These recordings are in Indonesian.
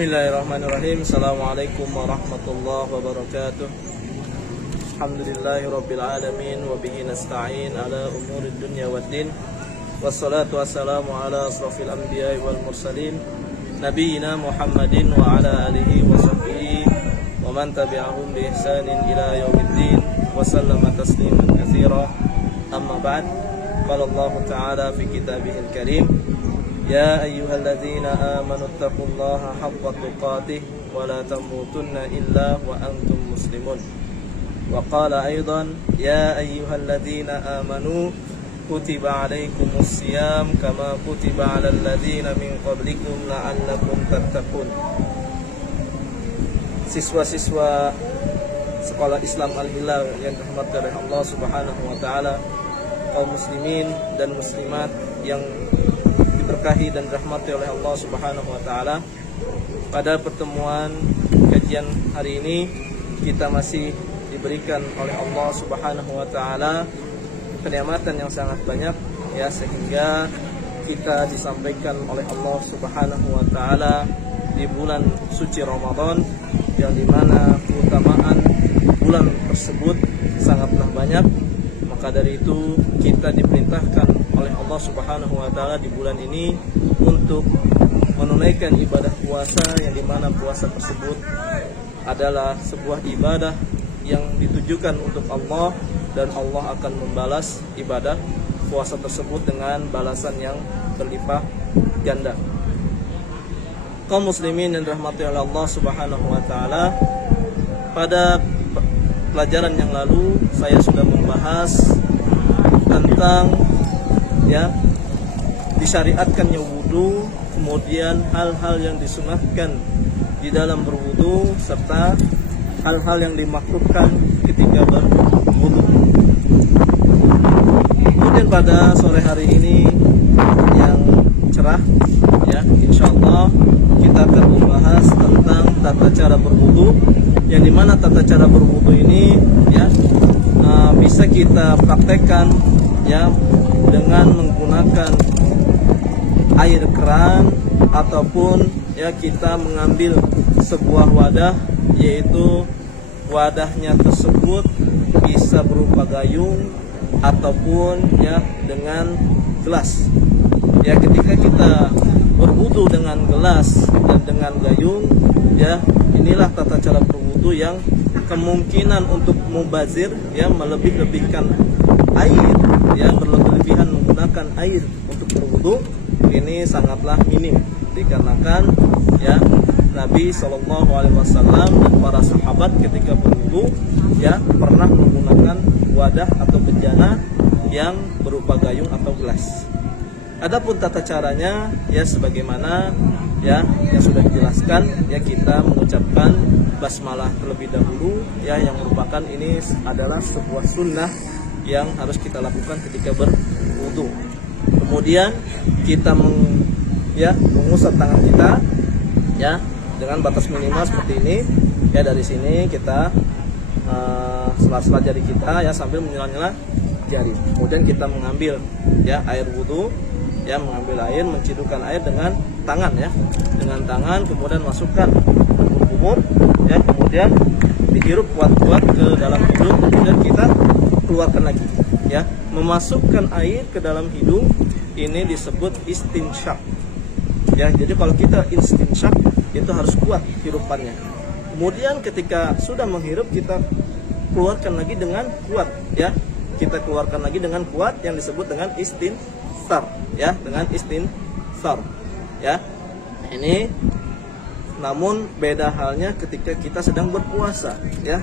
Bismillahirrahmanirrahim. Assalamualaikum warahmatullahi wabarakatuh. Alhamdulillahirabbil alamin wa bihi nasta'in ala umurid dunya waddin. Wassalatu wassalamu ala asrofil anbiya'i wal mursalin nabiyina Muhammadin wa ala alihi wa sahbihi wa man tabi'ahum bi ihsanin ila yaumiddin wa sallama tasliman katsira. Amma ba'd. Qala Allah Ta'ala fi kitabihil karim: Ya ayyuhalladzina amanu taqullaha haqqa tuqatih wa la tamutunna illa wa antum muslimun. Wa qala aidan: Ya ayyuhalladzina amanu kutiba alaikumus siyam kama kutiba alal ladzina min qablikum la'allakum tattaqun. Siswa-siswa Sekolah Islam Al-Hilal yang dirahmati oleh Allah Subhanahu wa taala, kaum muslimin dan muslimat yang diberkahi dan dirahmati oleh Allah Subhanahu wa taala. Pada pertemuan kajian hari ini kita masih diberikan oleh Allah Subhanahu wa taala kenikmatan yang sangat banyak, ya, sehingga kita disampaikan oleh Allah Subhanahu wa taala di bulan suci Ramadan, yang dimana keutamaan bulan tersebut sangatlah banyak. Maka dari itu kita diperintahkan oleh Allah Subhanahu wa taala di bulan ini untuk menunaikan ibadah puasa, yang dimana puasa tersebut adalah sebuah ibadah yang ditujukan untuk Allah, dan Allah akan membalas ibadah puasa tersebut dengan balasan yang berlipat ganda. Kaum muslimin yang dirahmati oleh Allah Subhanahu wa taala, pada pelajaran yang lalu saya sudah membahas tentang, ya, disyariatkannya wudu, kemudian hal-hal yang disunahkan di dalam berwudu, serta hal-hal yang dimakruhkan ketika berwudu. Kemudian pada sore hari ini yang cerah, ya, insyaallah kita akan membahas tentang tata cara berwudu, yang dimana tata cara berwudu ini, ya, bisa kita praktekkan, ya, dengan menggunakan air keran ataupun, ya, kita mengambil sebuah wadah, yaitu wadahnya tersebut bisa berupa gayung ataupun, ya, dengan gelas. Ya, ketika kita berwudu dengan gelas dan dengan gayung, ya, inilah tata cara berwudu yang kemungkinan untuk mubazir, ya, melebih-lebihkan air, ya, berlebih-lebihan menggunakan air untuk berwudu, ini sangatlah minim, dikarenakan, ya, Nabi SAW dan para sahabat ketika berwudu, ya, pernah menggunakan wadah atau bejana yang berupa gayung atau gelas. Adapun tata caranya, ya, sebagaimana, ya, yang sudah dijelaskan, ya, kita mengucapkan basmalah terlebih dahulu, ya, yang merupakan ini adalah sebuah sunnah yang harus kita lakukan ketika berwudu. Kemudian kita mengusap tangan kita, ya, dengan batas minimal seperti ini, ya, dari sini kita sela-sela jari kita, ya, sambil menyela-nyela jari. Kemudian kita mengambil, ya, air wudu, ya, mengambil air, mencidukkan air dengan tangan, ya, dengan tangan, kemudian masukkan kumur, ya, kemudian dihirup kuat-kuat ke dalam hidung, kemudian kita keluarkan lagi, ya. Memasukkan air ke dalam hidung ini disebut istinsyak, ya. Jadi kalau kita istinsyak itu harus kuat hirupannya. Kemudian ketika sudah menghirup, kita keluarkan lagi dengan kuat, ya. Kita keluarkan lagi dengan kuat, yang disebut dengan istinsar, ya, dengan istinsar, ya. Ini namun beda halnya ketika kita sedang berpuasa, ya.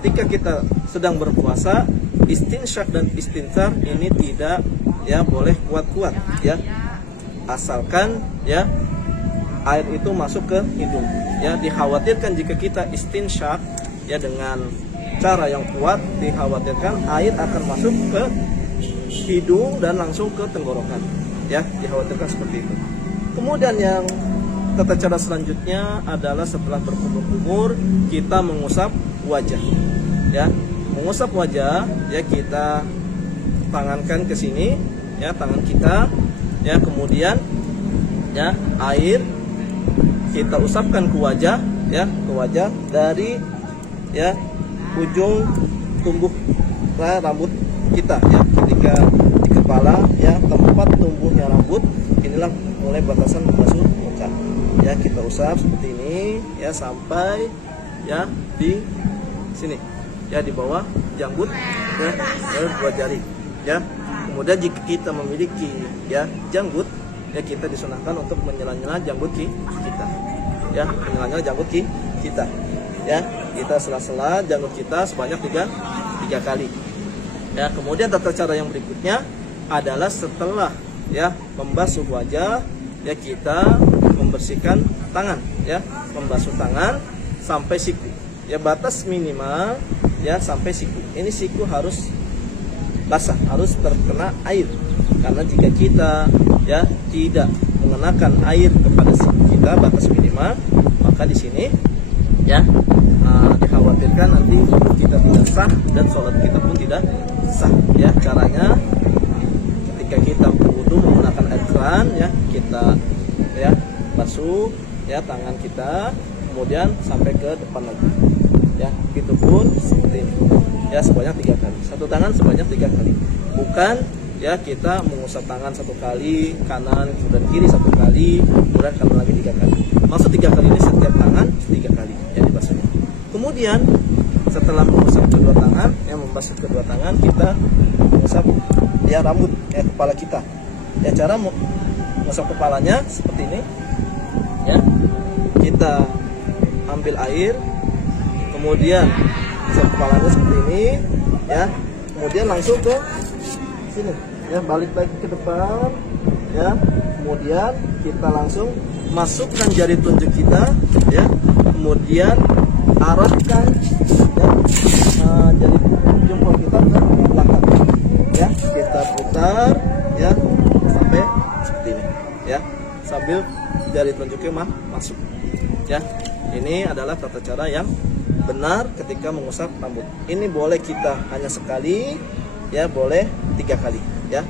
Ketika kita sedang berpuasa, istinsyak dan istinsar ini tidak, ya, boleh kuat-kuat, ya. Asalkan, ya, air itu masuk ke hidung, ya. Dikhawatirkan jika kita istinsyak, ya, dengan cara yang kuat, dikhawatirkan air akan masuk ke hidung dan langsung ke tenggorokan, ya, dikhawatirkan seperti itu. Kemudian yang tata cara selanjutnya adalah setelah berkumur-kumur kita mengusap wajah, ya. Mengusap wajah, ya, kita tangankan ke sini, ya, tangan kita, ya, kemudian, ya, air kita usapkan ke wajah, ya, ke wajah dari ya ujung tumbuh rambut kita, ya, ketika di kepala, ya, tempat tumbuhnya rambut, inilah mulai batasan membasuh muka, ya, kita usap seperti ini, ya, sampai ya di sini, ya, di bawah janggut, ya, dua jari, ya. Kemudian jika kita memiliki ya janggut, ya, kita disunahkan untuk menyela-nyela janggut kita, ya, menyela-nyela janggut kita, ya, kita sela-sela janggut kita sebanyak tiga kali, ya. Kemudian tata cara yang berikutnya adalah setelah ya membasuh wajah, ya, kita membersihkan tangan, ya, membasuh tangan sampai siku, ya, batas minimal ya sampai siku. Ini siku harus basah, harus terkena air, karena jika kita ya tidak mengenakan air kepada siku kita batas minimal, maka di sini ya dikhawatirkan nanti kita tidak sah dan sholat kita pun tidak sah, ya. Caranya ketika kita berwudu menggunakan air keran, ya, kita ya basuh ya tangan kita, kemudian sampai ke depan lagi, ya, begitu pun seperti ini, ya, sebanyak 3 kali, satu tangan sebanyak 3 kali, bukan ya kita mengusap tangan 1 kali kanan dan kiri 1 kali, kemudian kanan lagi 3 kali. Maksud 3 kali ini setiap tangan 3 kali ya dibasuhnya. Kemudian setelah mengusap kedua tangan, ya, membasuh kedua tangan, kita mengusap ya rambut, ya, kepala kita, ya. Cara mengusap kepalanya seperti ini, ya, kita ambil air, kemudian mengusap kepalanya seperti ini, ya, kemudian langsung ke sini, ya, balik lagi ke depan, ya, kemudian kita langsung masukkan jari tunjuk kita, ya, kemudian arahkan ya jari jempol kita ke belakang, ya, kita putar ya sampai seperti ini, ya, sambil jari tunjuknya masuk, ya. Ini adalah tata cara yang benar ketika mengusap rambut. Ini boleh kita hanya sekali, ya, boleh 3 kali, ya.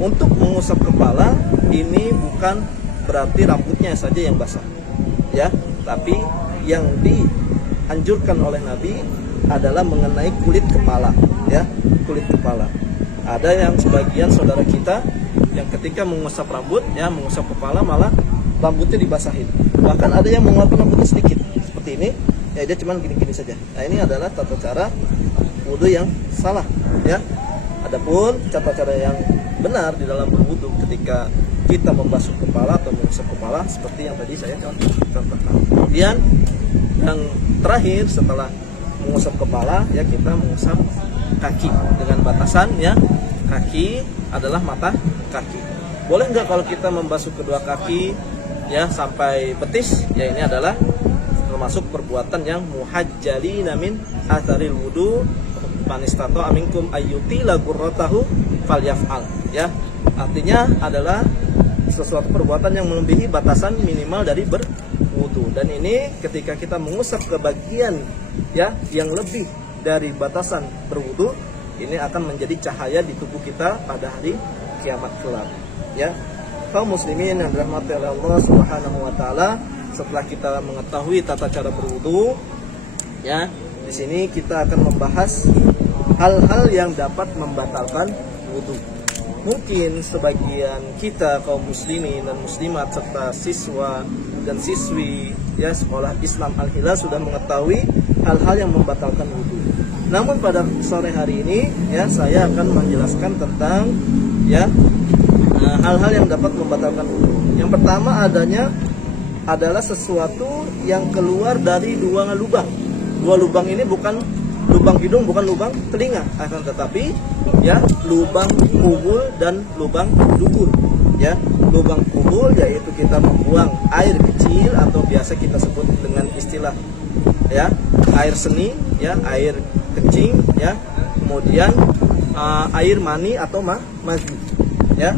Untuk mengusap kepala ini bukan berarti rambutnya saja yang basah, ya, tapi yang dianjurkan oleh Nabi adalah mengenai kulit kepala, ya, kulit kepala. Ada yang sebagian saudara kita yang ketika mengusap rambut, ya, mengusap kepala malah rambutnya dibasahin. Bahkan ada yang mengeluarkan rambutnya sedikit seperti ini, ya, dia cuma gini-gini saja. Nah, ini adalah tata cara wudhu yang salah, ya. Adapun tata cara yang benar di dalam berwudhu ketika kita membasuh kepala atau mengusap kepala seperti yang tadi saya contohkan. Kemudian yang terakhir setelah mengusap kepala, ya, kita mengusap kaki dengan batasan, ya, kaki adalah mata kaki. Boleh nggak kalau kita membasuh kedua kaki, ya, sampai betis? Ya, ini adalah termasuk perbuatan yang muhajjalina min atharil wudu, manistato aminkum ayyutila gurratahu falyaf'al, ya. Artinya adalah sesuatu perbuatan yang melebihi batasan minimal dari berwudu, dan ini ketika kita mengusap ke bagian, ya, yang lebih dari batasan berwudu, ini akan menjadi cahaya di tubuh kita pada hari kiamat kelak, ya. Kaum muslimin yang dirahmati oleh Allah Subhanahu wa taala, setelah kita mengetahui tata cara berwudu, ya, di sini kita akan membahas hal-hal yang dapat membatalkan wudu. Mungkin sebagian kita kaum muslimin dan muslimat serta siswa dan siswi, ya, sekolah Islam Al-Hilal sudah mengetahui hal-hal yang membatalkan wudu. Namun pada sore hari ini, ya, saya akan menjelaskan tentang, ya, hal-hal yang dapat membatalkan wudu. Yang pertama adalah sesuatu yang keluar dari 2 lubang. 2 lubang ini bukan lubang hidung, bukan lubang telinga, akan tetapi, ya, lubang kubul dan lubang dubur, ya. Lubang kubul yaitu kita membuang air kecil atau biasa kita sebut dengan istilah, ya, air seni, ya, air kencing, ya. Kemudian air mani atau mazi, ya.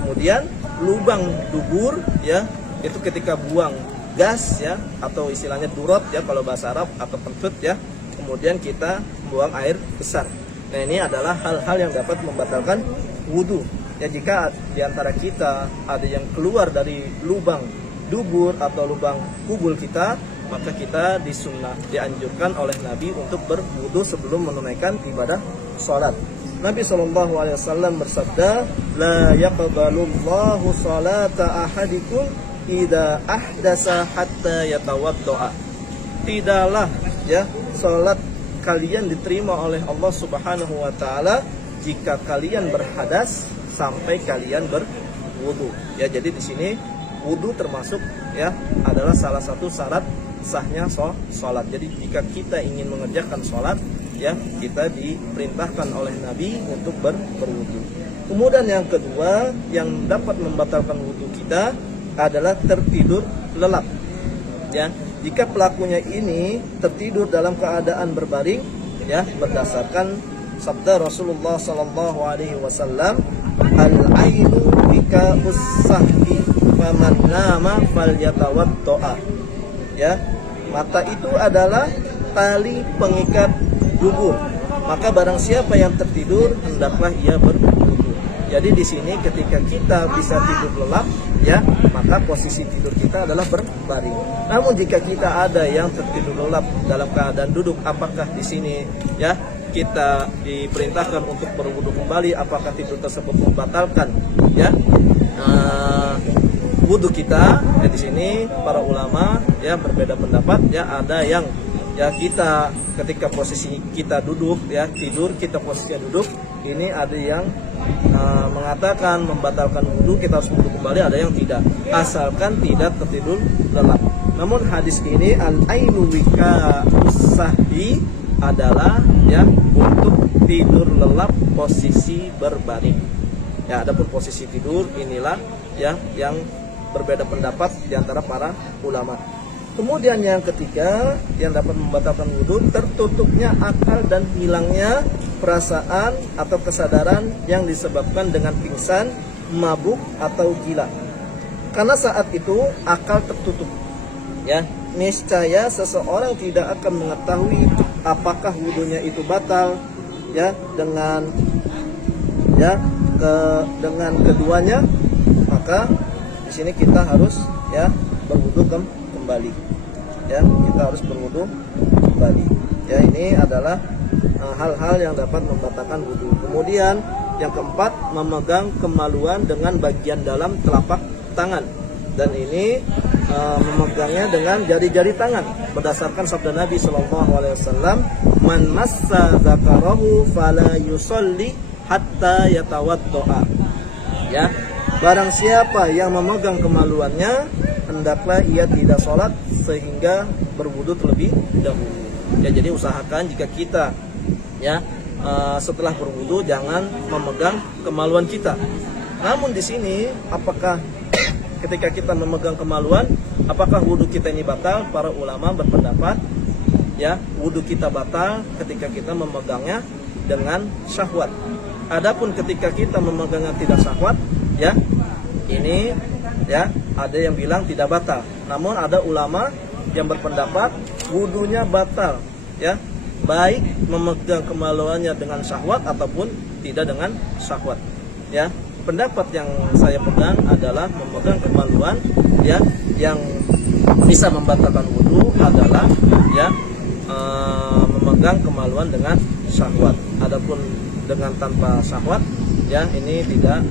Kemudian lubang dubur, ya, itu ketika buang gas, ya, atau istilahnya durot, ya, kalau bahasa Arab, atau pentut, ya. Kemudian kita buang air besar. Nah, ini adalah hal-hal yang dapat membatalkan wudu. Ya, jika di antara kita ada yang keluar dari lubang dubur atau lubang kubul kita, maka kita dianjurkan oleh Nabi untuk berwudu sebelum menunaikan ibadah sholat. Nabi SAW bersabda, la yaqbalullahu salata ahadikum idza ahdasa hatta yatawaddoa. Tidaklah ya sholat kalian diterima oleh Allah Subhanahu wa taala jika kalian berhadas sampai kalian berwudu. Ya, jadi di sini wudu termasuk ya adalah salah satu syarat sahnya sholat. Jadi jika kita ingin mengerjakan sholat, ya kita diperintahkan oleh Nabi untuk berwudu. Kemudian yang kedua yang dapat membatalkan wudu kita adalah tertidur lelap. Ya, jika pelakunya ini tertidur dalam keadaan berbaring, ya berdasarkan sabda Rasulullah Sallallahu Alaihi Wasallam, al-ainu bika usahbi faman nama falyatawaddoa. Ya, mata itu adalah tali pengikat dubur. Maka barang siapa yang tertidur hendaklah ia berwudu. Jadi di sini ketika kita bisa tidur lelap, ya maka posisi tidur kita adalah berbaring. Namun jika kita ada yang tertidur lelap dalam keadaan duduk, apakah di sini ya kita diperintahkan untuk berwudu kembali? Apakah tidur tersebut membatalkan ya wudu kita? Ya di sini para ulama ya berbeda pendapat. Ya ada yang ya kita ketika posisi kita duduk ya tidur kita posisinya duduk, ini ada yang mengatakan membatalkan wudu, kita harus wudu kembali. Ada yang tidak, asalkan tidak tertidur lelap. Namun hadis ini al-ainu wika usahbi adalah ya untuk tidur lelap posisi berbaring. Ya, adapun posisi tidur inilah ya yang berbeda pendapat di antara para ulama. Kemudian yang ketiga yang dapat membatalkan wudu, tertutupnya akal dan hilangnya perasaan atau kesadaran yang disebabkan dengan pingsan, mabuk atau gila. Karena saat itu akal tertutup. Ya, niscaya seseorang tidak akan mengetahui apakah wudunya itu batal ya dengan keduanya. Maka di sini kita harus ya berwudu kembali. Ya, kita harus berwudu kembali. Ya, ini adalah hal-hal yang dapat membatalkan wudu. Kemudian yang keempat, memegang kemaluan dengan bagian dalam telapak tangan. Dan ini memegangnya dengan jari-jari tangan berdasarkan sabda Nabi SAW, man massa zakarahu fala yusolli hatta yatawaddoa. Ya, barang siapa yang memegang kemaluannya hendaklah ia tidak sholat sehingga berwudu terlebih dahulu. Ya, jadi usahakan jika kita ya setelah berwudu jangan memegang kemaluan kita. Namun di sini apakah ketika kita memegang kemaluan, apakah wudu kita ini batal? Para ulama berpendapat ya wudu kita batal ketika kita memegangnya dengan syahwat. Adapun ketika kita memegangnya tidak syahwat, ya ini ya ada yang bilang tidak batal. Namun ada ulama yang berpendapat wudunya batal, ya baik memegang kemaluannya dengan syahwat ataupun tidak dengan syahwat. Ya, pendapat yang saya pegang adalah memegang kemaluan ya yang bisa membatalkan wudu adalah ya memegang kemaluan dengan syahwat. Adapun dengan tanpa syahwat ya ini tidak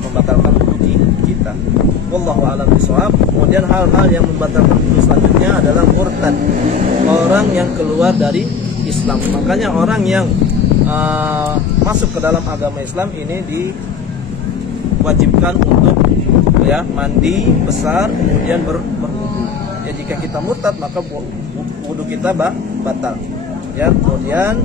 membatalkan wudu kita. Wallahu a'lam bishawab. Kemudian hal-hal yang membatalkan wudu selanjutnya adalah murtad, orang yang keluar dari Islam. Makanya orang yang masuk ke dalam agama Islam ini diwajibkan untuk ya mandi besar kemudian berwudu. Ya jika kita murtad maka wudu kita batal. Ya, kemudian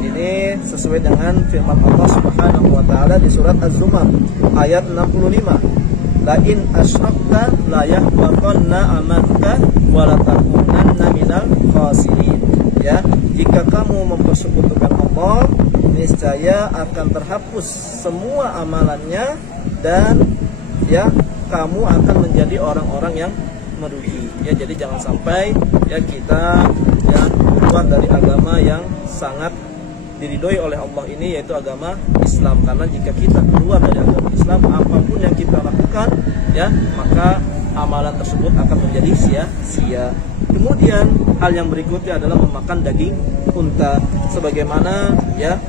ini sesuai dengan firman Allah Subhanahu wa taala di surat Az-Zumar ayat 65. La in asyrakta la yahbatanna amaluka wa la takunanna minal khasirin. Ya, jika kamu mempersekutukan Allah, niscaya akan terhapus semua amalannya dan ya kamu akan menjadi orang-orang yang merugi. Ya, jadi jangan sampai ya kita ya keluar dari agama yang sangat diridhoi oleh Allah ini, yaitu agama Islam. Karena jika kita keluar dari agama Islam, apapun yang kita lakukan ya maka amalan tersebut akan menjadi sia-sia. Kemudian hal yang berikutnya adalah memakan daging unta, sebagaimana ya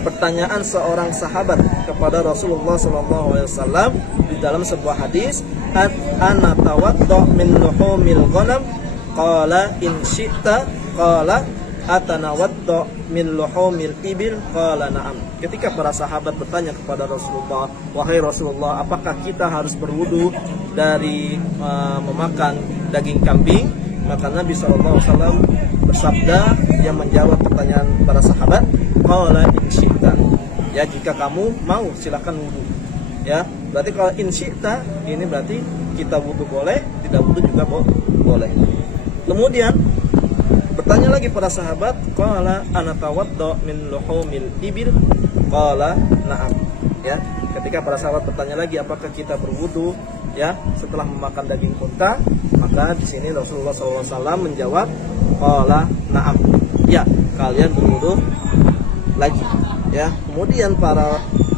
pertanyaan seorang sahabat kepada Rasulullah SAW di dalam sebuah hadis, ana tawaddo min luhumil ghanam, qala in syi'ta, qala atanawaddo min luhumil ibil, qala na'am. Ketika para sahabat bertanya kepada Rasulullah, wahai Rasulullah, apakah kita harus berwudu dari memakan daging kambing? Maka Nabi SAW bersabda yang menjawab pertanyaan para sahabat, qala in syi'ta, ya jika kamu mau silakan wudu. Ya, berarti kalau in syi'ta ini berarti kita wudu boleh, tidak wudu juga boleh. Kemudian bertanya lagi para sahabat, qala ana tawaddo min luhumil ibil, qala na'am. Ya, ketika para sahabat bertanya lagi apakah kita berwudu ya setelah memakan daging unta, maka di sini Rasulullah SAW menjawab, qala na'am, ya kalian berwudu lagi. Ya, kemudian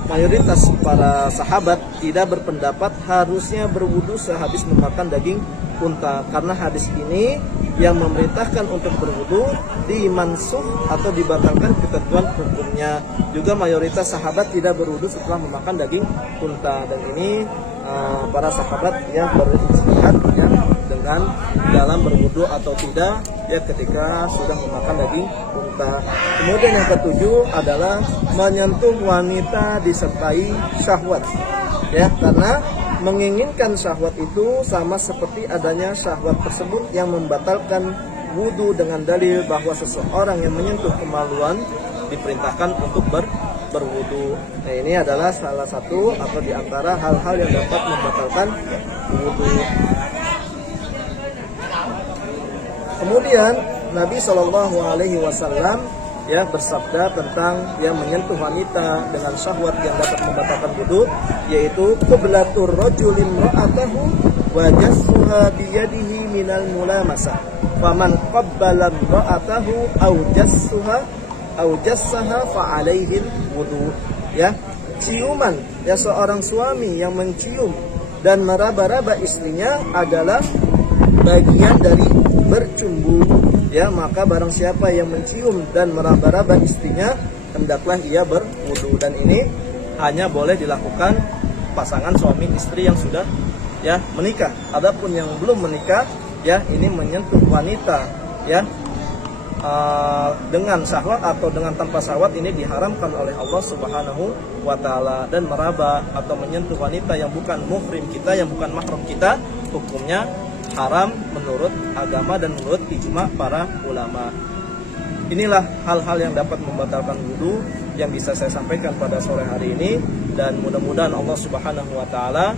mayoritas para sahabat tidak berpendapat harusnya berwudu sehabis memakan daging unta, karena hadis ini yang memerintahkan untuk berwudu dimansuh atau dibatalkan ketentuan hukumnya. Juga mayoritas sahabat tidak berwudu setelah memakan daging unta, dan ini para sahabat yang beristihad ya dengan dalam berwudu atau tidak ya ketika sudah memakan daging unta. Kemudian yang ketujuh adalah menyentuh wanita disertai syahwat ya, karena menginginkan syahwat itu sama seperti adanya syahwat tersebut yang membatalkan wudu dengan dalil bahwa seseorang yang menyentuh kemaluan diperintahkan untuk berwudu. Nah, ini adalah salah satu atau diantara hal-hal yang dapat membatalkan wudu. Kemudian Nabi SAW ya bersabda tentang yang menyentuh wanita dengan syahwat yang dapat membatalkan wudu, yaitu qiblatur rajulin ra'atahu wa jassuha biyadihi minal mulamasah, faman qabbala ra'atahu aw jassaha fa alaihi wudu. Ya, ciuman ya seorang suami yang mencium dan meraba-raba istrinya adalah bagian dari bercumbu. Ya, maka barang siapa yang mencium dan meraba-raba istrinya, hendaklah ia berwudu. Dan ini hanya boleh dilakukan pasangan suami istri yang sudah ya menikah. Adapun yang belum menikah, ya ini menyentuh wanita ya dengan syahwat atau dengan tanpa syahwat, ini diharamkan oleh Allah Subhanahu wa taala. Dan meraba atau menyentuh wanita yang bukan muhrim kita, yang bukan mahram kita, hukumnya haram menurut agama dan menurut ijma para ulama. Inilah hal-hal yang dapat membatalkan wudu yang bisa saya sampaikan pada sore hari ini, dan mudah-mudahan Allah Subhanahu wa taala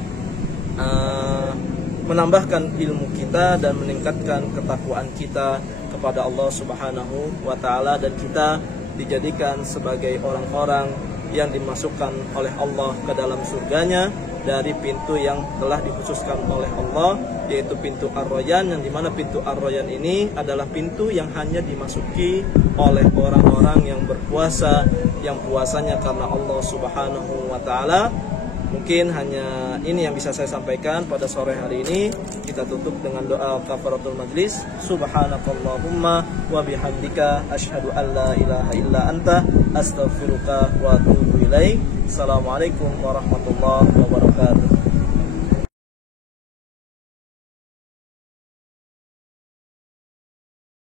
menambahkan ilmu kita dan meningkatkan ketakwaan kita kepada Allah Subhanahu wa taala, dan kita dijadikan sebagai orang-orang yang dimasukkan oleh Allah ke dalam surganya dari pintu yang telah dikhususkan oleh Allah, yaitu pintu Ar-Rayyan, yang dimana pintu Ar-Rayyan ini adalah pintu yang hanya dimasuki oleh orang-orang yang berpuasa, yang puasanya karena Allah Subhanahu wa taala. Mungkin hanya ini yang bisa saya sampaikan pada sore hari ini. Kita tutup dengan doa kafaratul majlis. Subhanakallahumma wa bihamdika asyhadu an la ilaha illa anta astaghfiruka wa atubu ilaik. Assalamualaikum warahmatullahi wabarakatuh.